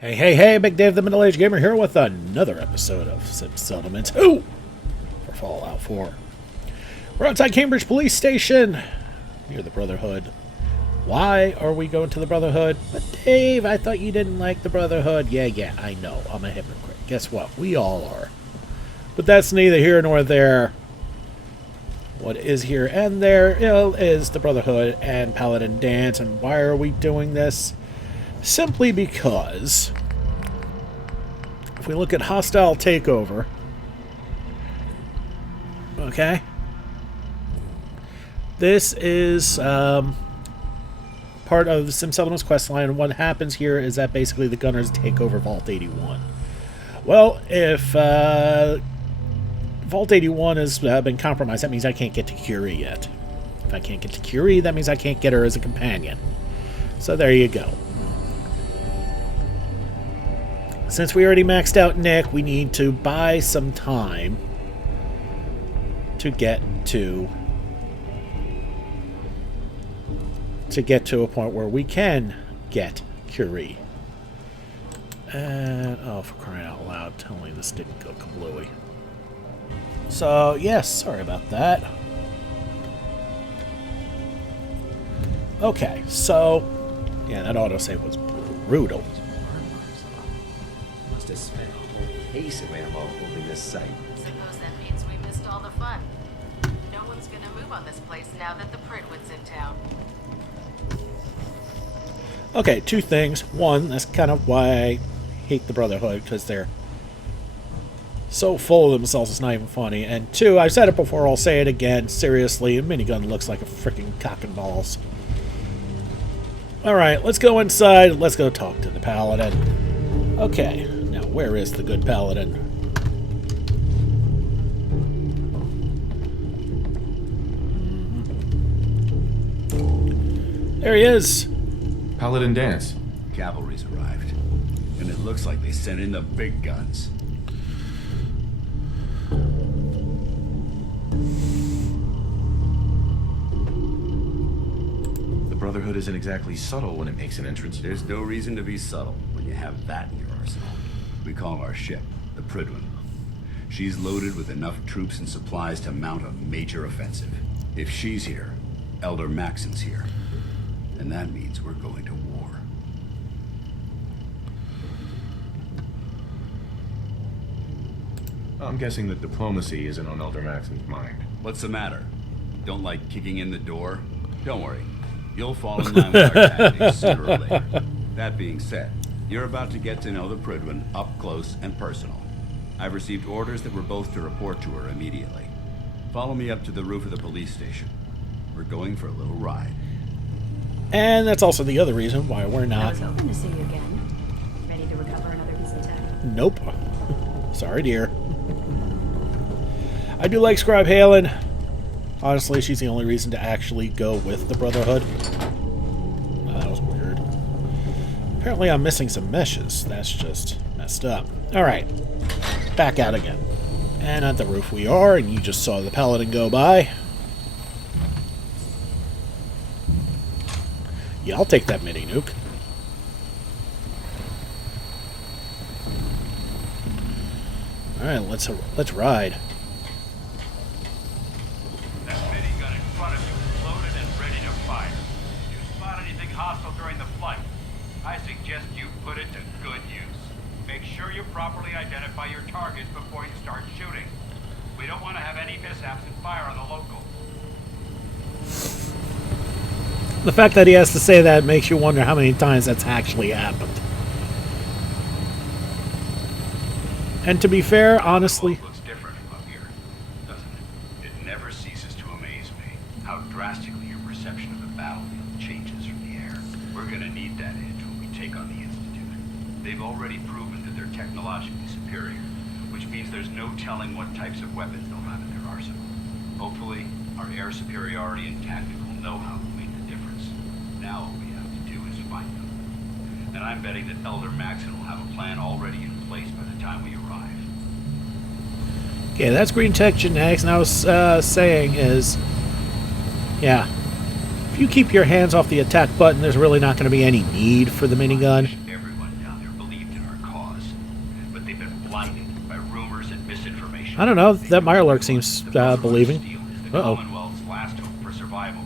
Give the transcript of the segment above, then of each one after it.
Hey, hey, hey, Big Dave the Middle-Aged Gamer here with another episode of Settlements 2 for Fallout 4. We're outside Cambridge Police Station near the Brotherhood. Why are we going to the Brotherhood? But Dave, I thought you didn't like the Brotherhood. Yeah, I know. I'm a hypocrite. Guess what? We all are. But that's neither here nor there. What is here and there is the Brotherhood and Paladin Dance. And why are we doing this? Simply because if we look at hostile takeover, okay, this is part of the Sim Settlements questline, and what happens here is that basically the Gunners take over Vault 81. Well, if Vault 81 has been compromised, that means I can't get to Curie yet. If I can't get to Curie, that means I can't get her as a companion. So there you go. Since we already maxed out Nick, we need to buy some time to get to a point where we can get Curie. And oh, for crying out loud, tell me this didn't go kablooey. So yes, sorry about that. Okay, so yeah, that autosave was brutal. To spend a whole case of ammo holding this site. Suppose that means we missed all the fun. No one's gonna move on this place now that the Brotherhood's in town. Okay, two things. One, that's kind of why I hate the Brotherhood, because they're so full of themselves it's not even funny. And two, I've said it before, I'll say it again. Seriously, a minigun looks like a freaking cock and balls. Alright, let's go inside. Let's go talk to the Paladin. Okay. Now, where is the good Paladin? There he is. Paladin Dance. Cavalry's arrived, and it looks like they sent in the big guns. The Brotherhood isn't exactly subtle when it makes an entrance. There's no reason to be subtle when you have that in your arsenal. We call our ship the Brotherhood. She's loaded with enough troops and supplies to mount a major offensive. If she's here, Elder Maxon's here. And that means we're going to war. I'm guessing that diplomacy isn't on Elder Maxon's mind. What's the matter? Don't like kicking in the door? Don't worry. You'll fall in line with our tactics sooner or later. That being said, you're about to get to know the Brotherhood up close and personal. I've received orders that we're both to report to her immediately. Follow me up to the roof of the police station. We're going for a little ride. And that's also the other reason why we're I not... was hoping to see you again. Ready to recover another piece of tech? Nope. Sorry, dear. I do like Scribe Halen. Honestly, she's the only reason to actually go with the Brotherhood. Oh, that was weird. Apparently I'm missing some meshes. That's just messed up. Alright. Back out again. And at the roof we are, and you just saw the Paladin go by. Yeah, I'll take that mini nuke. Alright, let's ride. That minigun in front of you is loaded and ready to fire. If you spot anything hostile during the flight, I suggest you put it to good use. Make sure you properly identify your targets before you start shooting. We don't want to have any mishaps and fire on the locals. The fact that he has to say that makes you wonder how many times that's actually happened. And to be fair, honestly... The world looks different from up here, doesn't it? It never ceases to amaze me how drastically your perception of the battlefield changes from the air. We're gonna need that edge when we take on the Institute. They've already proven that they're technologically superior, which means there's no telling what types of weapons they'll have in their arsenal. Hopefully, our air superiority and tactical know-how will make the difference. Now all we have to do is find them. And I'm betting that Elder Maxon will have a plan already in place by the time we arrive. Okay, that's Green Tech Genetics, and I was saying is... Yeah. If you keep your hands off the attack button, there's really not going to be any need for the minigun. Everyone down there believed They've been blinded by rumors and misinformation. I don't know. That Mirelurk seems The Brotherhood of believing. Steel is the Uh-oh. Commonwealth's last hope for survival.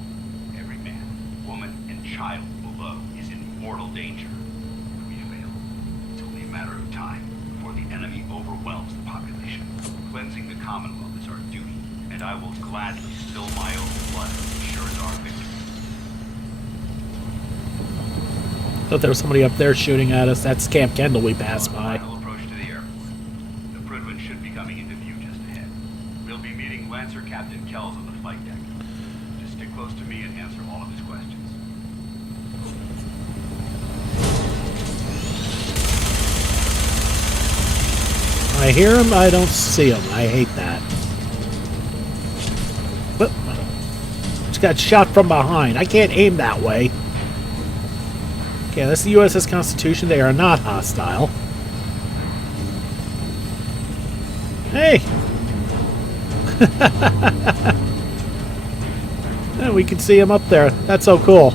Every man, woman, and child below is in mortal danger. If we fail, it's only a matter of time before the enemy overwhelms the population. Cleansing the Commonwealth is our duty, and I will gladly spill my own blood as sure as our victory. Thought there was somebody up there shooting at us. That's Camp Kendall we passed by. Final approach to the airport. The Prydwen should be coming into view just ahead. We'll be meeting Lancer Captain Kells on the flight deck. Just stick close to me and answer all of his questions. I hear him, I don't see him. I hate that. Whoop. Just got shot from behind. I can't aim that way. Okay, that's the USS Constitution. They are not hostile. Hey! Yeah, we can see him up there. That's so cool.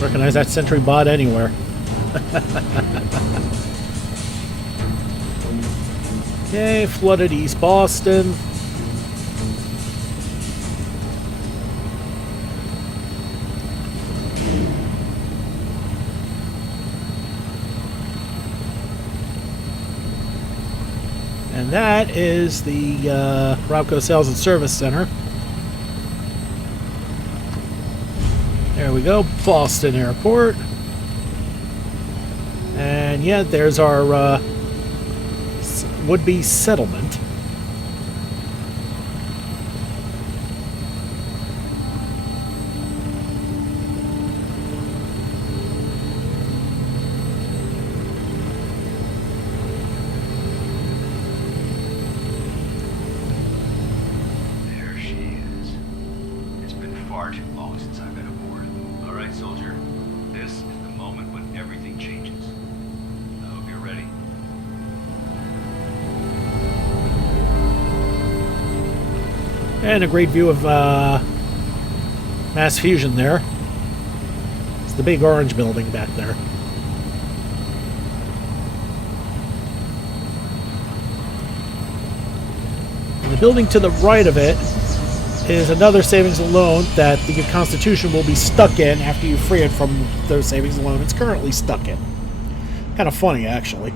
Recognize that sentry bot anywhere. Okay, flooded East Boston. And that is the Robco Sales and Service Center. There we go, Boston Airport. And yeah, there's our would-be settlement. There she is. It's been far too long since I've been aboard. All right, soldier. This is the moment when everything changes. I hope you're ready. And a great view of Mass Fusion there. It's the big orange building back there. And the building to the right of it is another savings and loan that the Constitution will be stuck in after you free it from the savings and loan it's currently stuck in. Kind of funny, actually.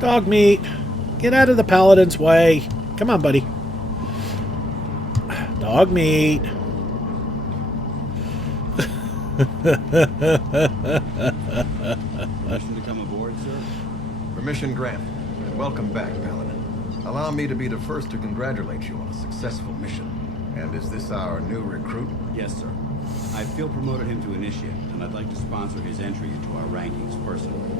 Dog meat. Get out of the Paladin's way. Come on, buddy. Dog meat. Permission to come aboard, sir? Permission granted, and welcome back, Paladin. Allow me to be the first to congratulate you on a successful mission. And is this our new recruit? Yes, sir. I feel promoted him to initiate, and I'd like to sponsor his entry into our rankings personally.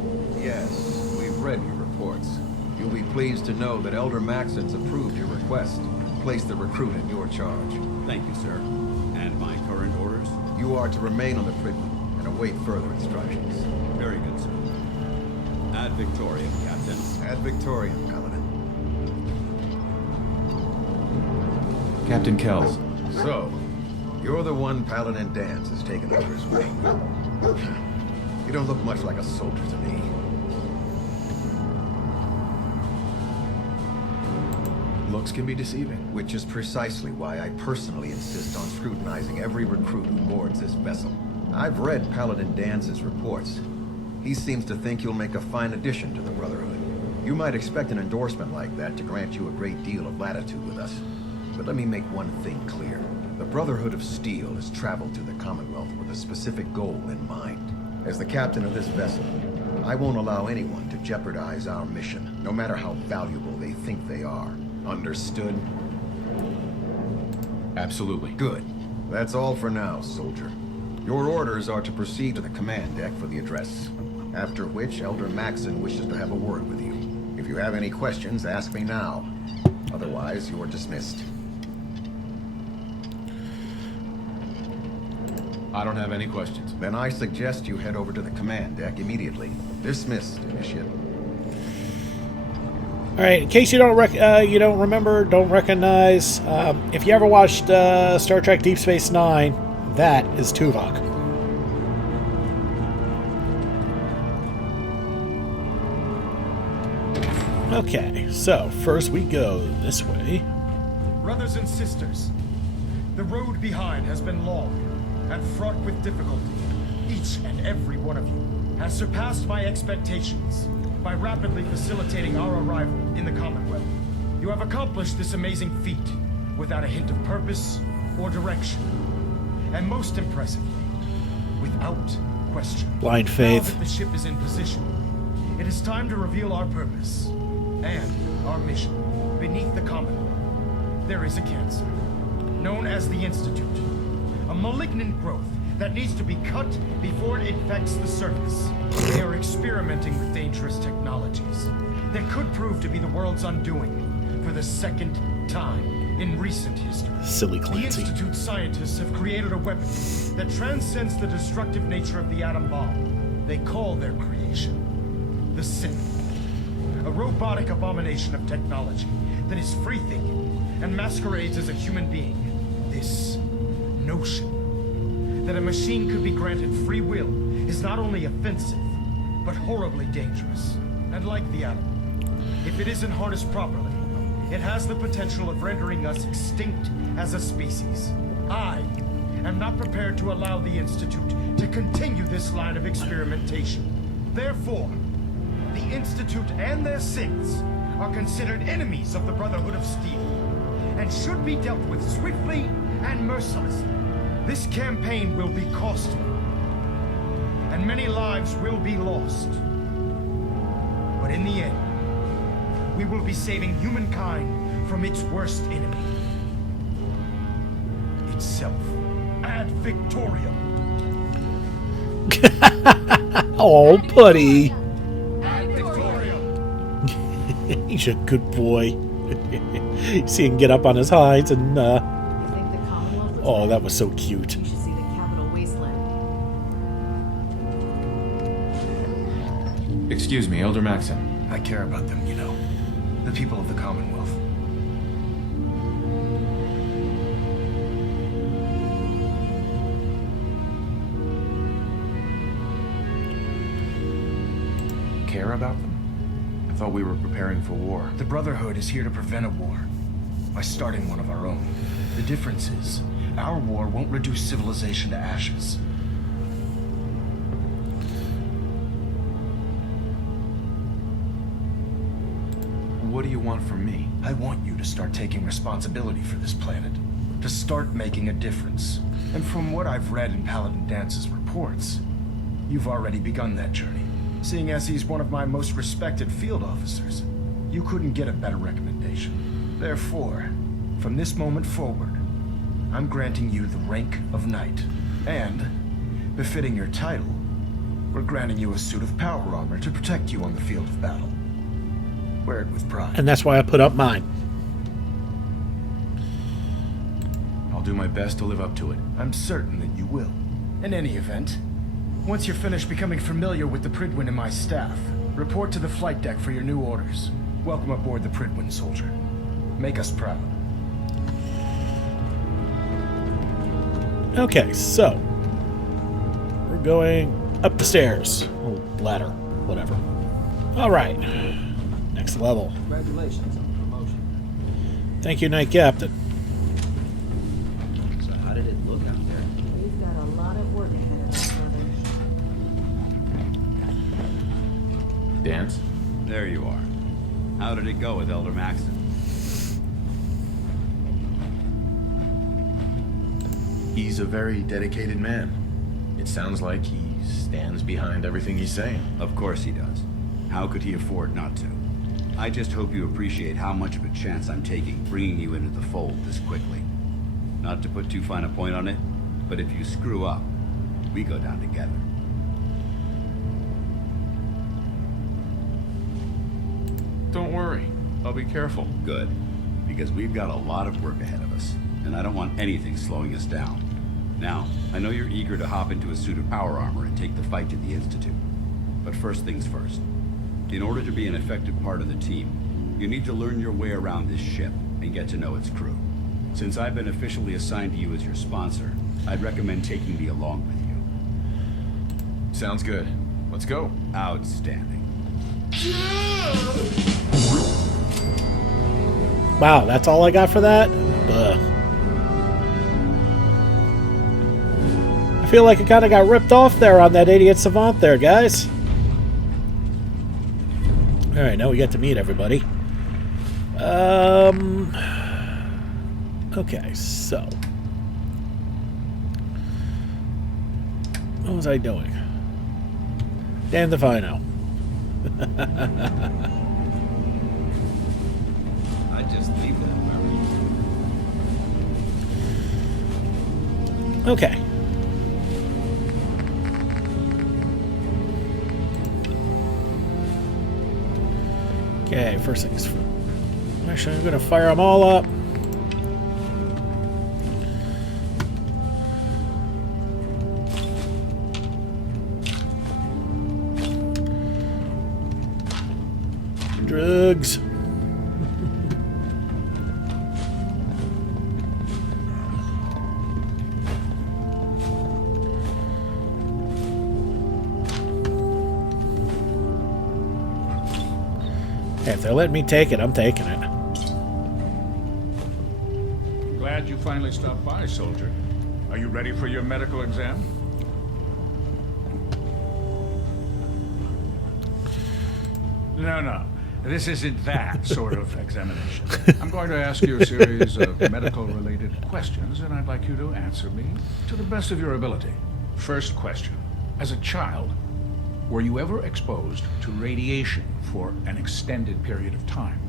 Yes, we've read your reports. You'll be pleased to know that Elder Maxon's approved your request and placed the recruit in your charge. Thank you, sir. And my current orders? You are to remain on the Prydwen and await further instructions. Very good, sir. Ad Victoriam, Captain. Ad Victoriam, Paladin. Captain Kells. So, you're the one Paladin Dance has taken under his wing. You don't look much like a soldier to me. Looks can be deceiving, which is precisely why I personally insist on scrutinizing every recruit who boards this vessel. I've read Paladin Dance's reports. He seems to think you'll make a fine addition to the Brotherhood. You might expect an endorsement like that to grant you a great deal of latitude with us. But let me make one thing clear. The Brotherhood of Steel has traveled to the Commonwealth with a specific goal in mind. As the captain of this vessel, I won't allow anyone to jeopardize our mission, no matter how valuable they think they are. Understood? Absolutely. Good. That's all for now, soldier. Your orders are to proceed to the command deck for the address, after which Elder Maxon wishes to have a word with you. If you have any questions, ask me now. Otherwise, you're dismissed. I don't have any questions. Then I suggest you head over to the command deck immediately. Dismissed, Initiate. All right. In case you don't remember, don't recognize, if you ever watched Star Trek Deep Space Nine, that is Tuvok. Okay, so first we go this way. Brothers and sisters, the road behind has been long and fraught with difficulty. Each and every one of you has surpassed my expectations by rapidly facilitating our arrival in the Commonwealth. You have accomplished this amazing feat without a hint of purpose or direction. And most impressively, without question. Blind Now faith. that the ship is in position, it is time to reveal our purpose and our mission. Beneath the Commonwealth, there is a cancer, known as the Institute. A malignant growth that needs to be cut before it infects the surface. They are experimenting with dangerous technologies that could prove to be the world's undoing for the second time in recent history. Silly The Clancy. Institute scientists have created a weapon that transcends the destructive nature of the atom bomb. They call their creation the Sith. A robotic abomination of technology that is free-thinking and masquerades as a human being. This notion that a machine could be granted free will is not only offensive, but horribly dangerous. And like the atom, if it isn't harnessed properly, it has the potential of rendering us extinct as a species. I am not prepared to allow the Institute to continue this line of experimentation. Therefore, the Institute and their Siths are considered enemies of the Brotherhood of Steel, and should be dealt with swiftly and mercilessly. This campaign will be costly, and many lives will be lost. But in the end, we will be saving humankind from its worst enemy. Itself. Ad Victoriam. Oh, buddy. Ad Victoriam. He's a good boy. See him get up on his hind and, You think the Commonwealth was oh, bad? that was so cute. You should see the Capital Wasteland. Excuse me, Elder Maxon. I care about them, you know. The people of the Commonwealth. Care about them? I thought we were preparing for war. The Brotherhood is here to prevent a war by starting one of our own. The difference is, our war won't reduce civilization to ashes. What do you want from me? I want you to start taking responsibility for this planet. To start making a difference. And from what I've read in Paladin Dance's reports, you've already begun that journey. Seeing as he's one of my most respected field officers, you couldn't get a better recommendation. Therefore, from this moment forward, I'm granting you the rank of Knight. And, befitting your title, we're granting you a suit of power armor to protect you on the field of battle. Wear it with pride. And that's why I put up mine. I'll do my best to live up to it. I'm certain that you will. In any event, once you're finished becoming familiar with the Pridwin and my staff, report to the flight deck for your new orders. Welcome aboard the Pridwin, soldier. Make us proud. Okay, so we're going up the stairs. Oh, ladder, whatever. All right, next level. Congratulations on the promotion. Thank you, Knight Captain. So how did it look out there? We've got a lot of work ahead of us, brother. Dance? There you are. How did it go with Elder Maxon? He's a very dedicated man. It sounds like he stands behind everything he's saying. Of course he does. How could he afford not to? I just hope you appreciate how much of a chance I'm taking bringing you into the fold this quickly. Not to put too fine a point on it, but if you screw up, we go down together. Don't worry. I'll be careful. Good, because we've got a lot of work ahead of us, and I don't want anything slowing us down. Now, I know you're eager to hop into a suit of power armor and take the fight to the Institute. But first things first. In order to be an effective part of the team, you need to learn your way around this ship and get to know its crew. Since I've been officially assigned to you as your sponsor, I'd recommend taking me along with you. Sounds good. Let's go. Outstanding. Wow, that's all I got for that? Ugh. I feel like it kind of got ripped off there on that idiot savant there, guys. Alright, now we get to meet everybody. Okay, so. What was I doing? Damned if I know. I just leave that where Okay. Okay, first things first. Actually, I'm going to fire them all up. Drugs. Hey, if they're letting me take it, I'm taking it. Glad you finally stopped by, soldier. Are you ready for your medical exam? No. This isn't that sort of examination. I'm going to ask you a series of medical-related questions, and I'd like you to answer me to the best of your ability. First question. As a child, were you ever exposed to radiation for an extended period of time?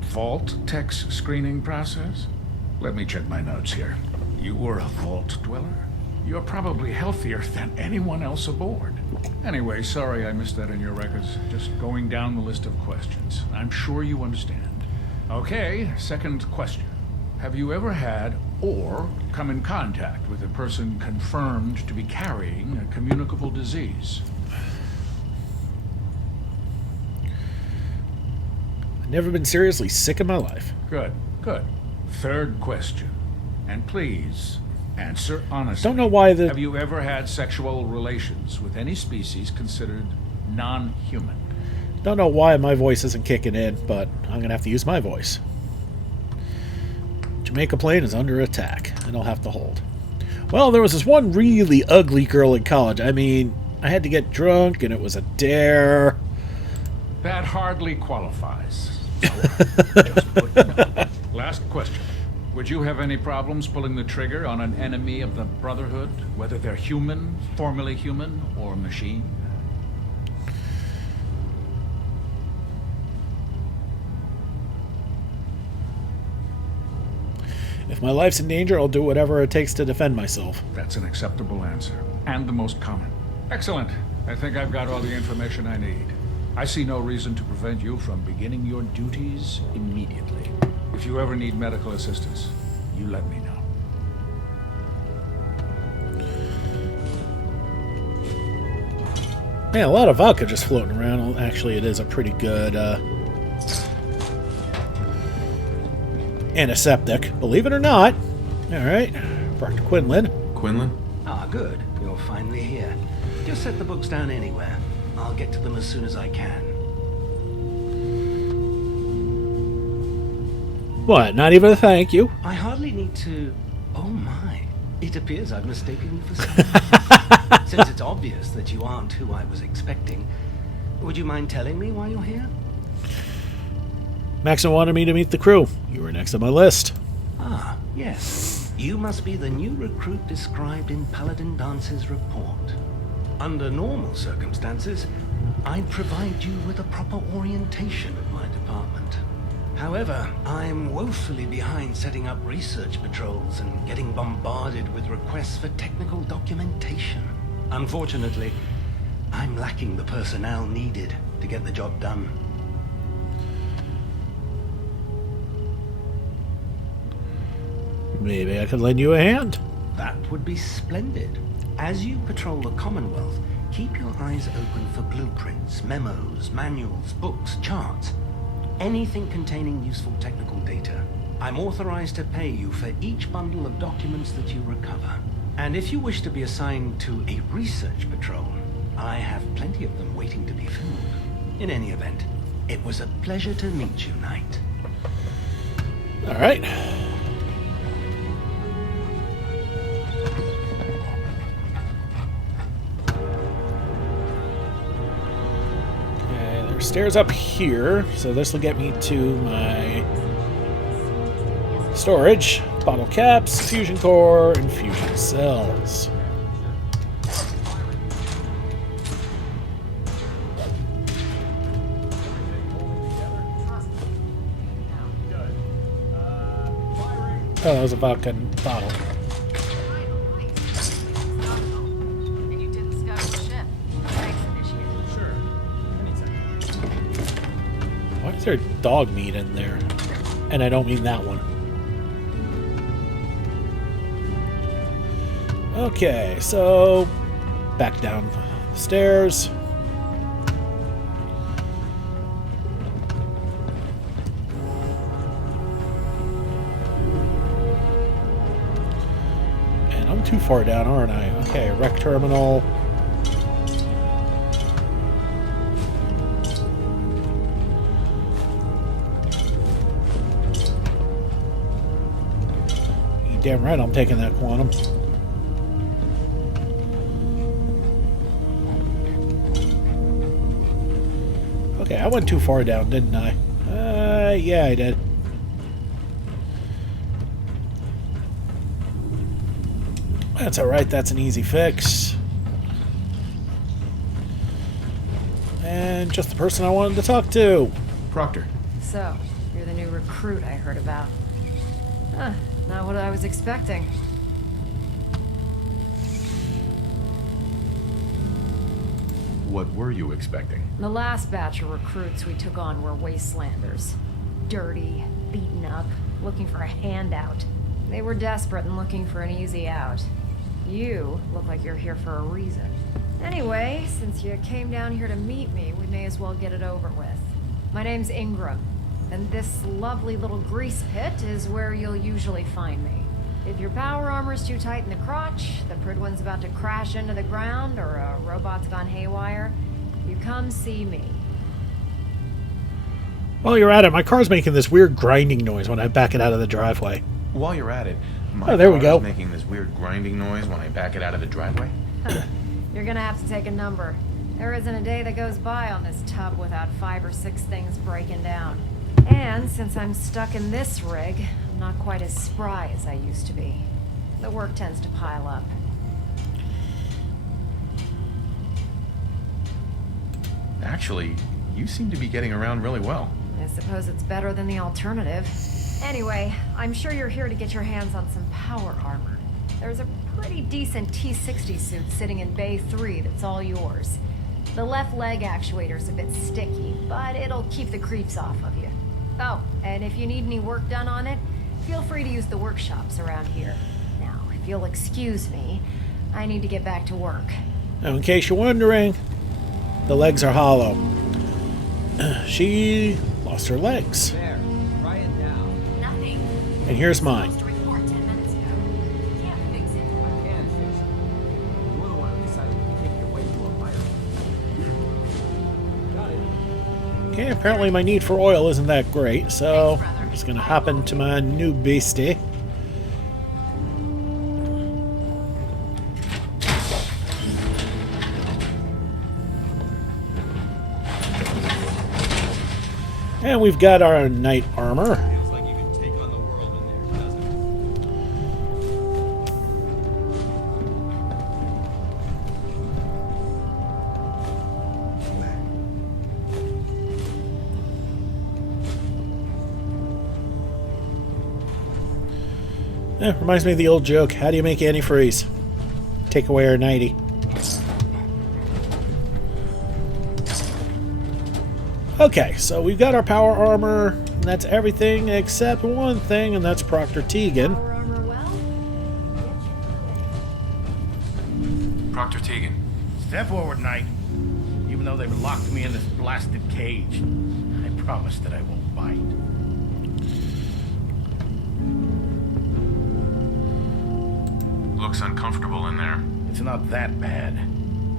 Vault tech's screening process? Let me check my notes here. You were a vault dweller? You're probably healthier than anyone else aboard. Anyway, sorry I missed that in your records. Just going down the list of questions. I'm sure you understand. Okay, second question. Have you ever had or come in contact with a person confirmed to be carrying a communicable disease? I've never been seriously sick in my life. Good. Third question. And please, answer honestly. Don't know why the... Have you ever had sexual relations with any species considered non-human? Don't know why my voice isn't kicking in, but I'm going to have to use my voice. Jamaica Plain is under attack, and I'll have to hold. Well, there was this one really ugly girl in college. I mean, I had to get drunk, and it was a dare. That hardly qualifies. Just put no. Last question. Would you have any problems pulling the trigger on an enemy of the Brotherhood, whether they're human, formerly human, or machine? If my life's in danger, I'll do whatever it takes to defend myself. That's an acceptable answer, and the most common. Excellent. I think I've got all the information I need. I see no reason to prevent you from beginning your duties immediately. If you ever need medical assistance, you let me know. Man, a lot of vodka just floating around. Actually, it is a pretty good antiseptic, believe it or not. All right, Dr. Quinlan. Quinlan? Ah, good. You're finally here. Just set the books down anywhere. I'll get to them as soon as I can. What, not even a thank you? I hardly need to... Oh my. It appears I've mistaken you for someone. Since it's obvious that you aren't who I was expecting, would you mind telling me why you're here? Maxon wanted me to meet the crew. You were next on my list. Ah, yes. You must be the new recruit described in Paladin Dance's report. Under normal circumstances, I'd provide you with a proper orientation of my department. However, I'm woefully behind setting up research patrols and getting bombarded with requests for technical documentation. Unfortunately, I'm lacking the personnel needed to get the job done. Maybe I could lend you a hand. That would be splendid. As you patrol the Commonwealth, keep your eyes open for blueprints, memos, manuals, books, charts. Anything containing useful technical data. I'm authorized to pay you for each bundle of documents that you recover. And if you wish to be assigned to a research patrol, I have plenty of them waiting to be filled. In any event, it was a pleasure to meet you, Knight. All right. Okay, there's stairs up here, so this will get me to my storage. Bottle caps, fusion core, and fusion cells. Oh, that was a vodka bottle. And you didn't scout the ship. Thanks, Initiate. Sure. Anytime. Why is there dog meat in there? And I don't mean that one. Okay, so back down the stairs. And I'm too far down, aren't I? Okay, rec terminal. You damn right I'm taking that quantum. Okay, I went too far down, didn't I? Yeah, I did. That's alright, that's an easy fix. And just the person I wanted to talk to. Proctor. So, you're the new recruit I heard about. Huh, not what I was expecting. What were you expecting? The last batch of recruits we took on were wastelanders. Dirty, beaten up, looking for a handout. They were desperate and looking for an easy out. You look like you're here for a reason. Anyway, since you came down here to meet me, we may as well get it over with. My name's Ingram, and this lovely little grease pit is where you'll usually find me. If your power armor's too tight in the crotch, the Pridwan's about to crash into the ground, or a robot's gone haywire, you come see me. While you're at it, my car's making this weird grinding noise when I back it out of the driveway. While you're at it, my there we car go. is making this weird grinding noise when I back it out of the driveway. You're gonna have to take a number. There isn't a day that goes by on this tub without 5 or 6 things breaking down. And since I'm stuck in this rig, I'm not quite as spry as I used to be. The work tends to pile up. Actually, you seem to be getting around really well. I suppose it's better than the alternative. Anyway, I'm sure you're here to get your hands on some power armor. There's a pretty decent T-60 suit sitting in Bay 3 that's all yours. The left leg actuator's a bit sticky, but it'll keep the creeps off of you. Oh, and if you need any work done on it, feel free to use the workshops around here. Now, if you'll excuse me, I need to get back to work. Now, in case you're wondering, the legs are hollow. She lost her legs. There. Write it down. Nothing. And here's mine. Supposed to report 10 minutes ago. Can't fix it. I can fix it. You're the one who decided to take your way to a fire. Got it. Okay, apparently my need for oil isn't that great, so Thanks, brother. I'm just gonna hop into my new beastie. And we've got our knight armor. Feels like you can take on the world in there, doesn't it? Reminds me of the old joke, how do you make antifreeze? Take away our nightie. Okay, so we've got our power armor, and that's everything except one thing, and that's Proctor Tegan. Power armor well? Proctor Tegan. Step forward, Knight. Even though they've locked me in this blasted cage, I promise that I won't bite. Looks uncomfortable in there. It's not that bad.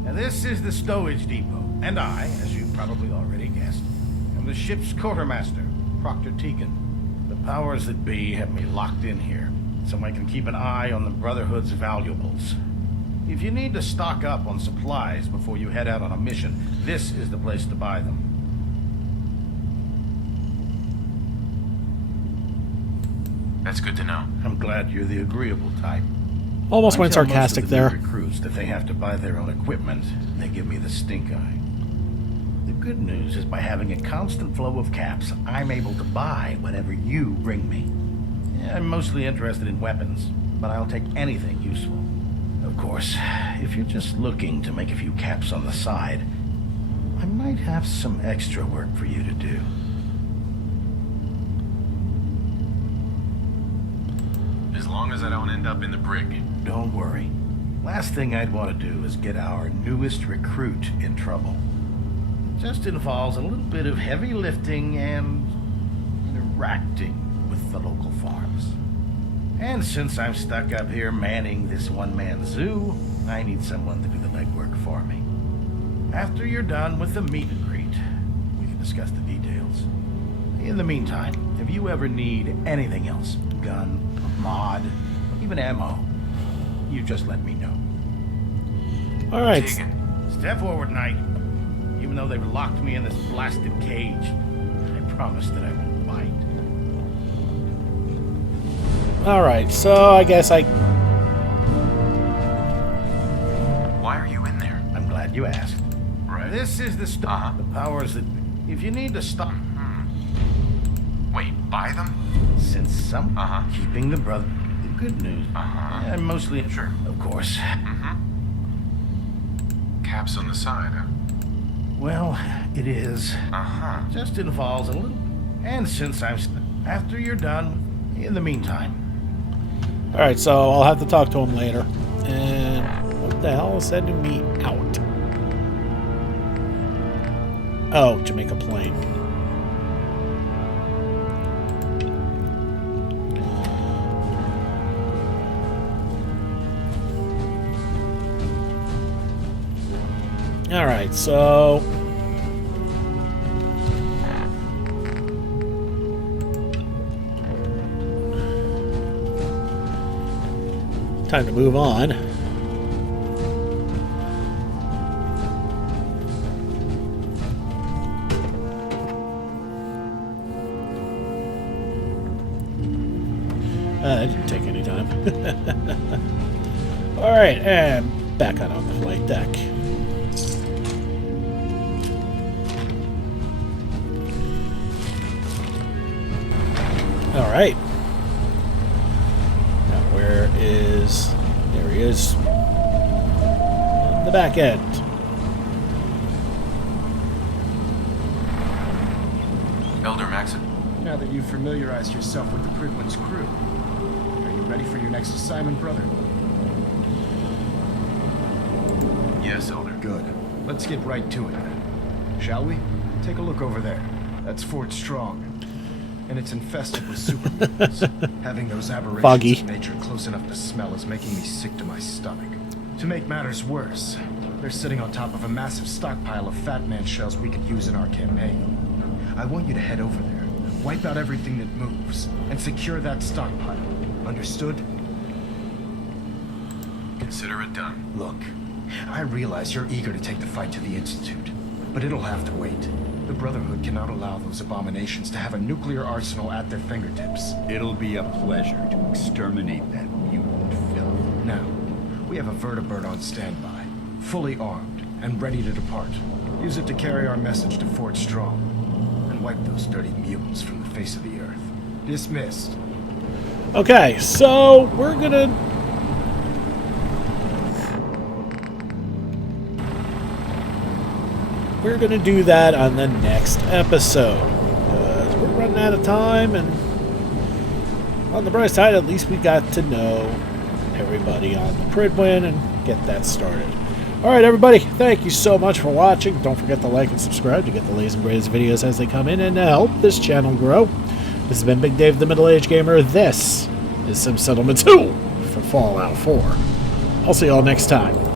Now, this is the stowage depot, and I, as you probably already guessed, am the ship's quartermaster, Proctor Tegan. The powers that be have me locked in here, so I can keep an eye on the Brotherhood's valuables. If you need to stock up on supplies before you head out on a mission, this is the place to buy them. That's good to know. I'm glad you're the agreeable type. Almost I went tell most sarcastic of the new there. recruits that they have to buy their own equipment, and they give me the stink eye. The good news is by having a constant flow of caps, I'm able to buy whatever you bring me. Yeah, I'm mostly interested in weapons, but I'll take anything useful. Of course, if you're just looking to make a few caps on the side, I might have some extra work for you to do. As long as I don't end up in the brig. Don't worry. Last thing I'd want to do is get our newest recruit in trouble. It just involves a little bit of heavy lifting and interacting with the local farms. And since I'm stuck up here manning this one-man zoo, I need someone to do the legwork for me. After you're done with the meet and greet, we can discuss the details. In the meantime, if you ever need anything else, gun, mod, even ammo, you just let me know. All right. Tegan. Step forward, Knight. Even though they've locked me in this blasted cage, I promise that I won't bite. All right. So I guess I. Why are you in there? I'm glad you asked. Right. This is the stuff, the powers that. If you need to stop, Wait, buy them? since some Uh-huh. keeping the brother. The good news. Uh-huh. I'm mostly Sure. of course. Caps on the side, huh? Well, it is. Uh-huh. Just involves a little. And since I'm after you're done, in the meantime. All right. So I'll have to talk to him later. And what the hell is sending me out? Oh, Jamaica Plain. All right, so time to move on. That didn't take any time. All right, and back on the flight deck. All right. Now where is... There he is. On the back end. Elder Maxon. Now that you've familiarized yourself with the Prydwen's crew, are you ready for your next assignment, brother? Yes, Elder. Good. Let's get right to it. Shall we? Take a look over there. That's Fort Strong. And it's infested with super mutants. Having those aberrations Foggy. of nature close enough to smell is making me sick to my stomach. To make matters worse, they're sitting on top of a massive stockpile of Fat Man shells we could use in our campaign. I want you to head over there, wipe out everything that moves, and secure that stockpile. Understood? Consider it done. Look, I realize you're eager to take the fight to the Institute, but it'll have to wait. The Brotherhood cannot allow those abominations to have a nuclear arsenal at their fingertips. It'll be a pleasure to exterminate that mutant filth. Now, we have a vertibird on standby, fully armed, and ready to depart. Use it to carry our message to Fort Strong, and wipe those dirty mutants from the face of the earth. Dismissed. Okay, so we're gonna... We're gonna do that on the next episode. Because we're running out of time, and on the bright side, at least we got to know everybody on the Prydwen and get that started. Alright, everybody, thank you so much for watching. Don't forget to like and subscribe to get the latest and greatest videos as they come in and to help this channel grow. This has been Big Dave, the Middle-Aged Gamer. This is Sim Settlement 2 for Fallout 4. I'll see y'all next time.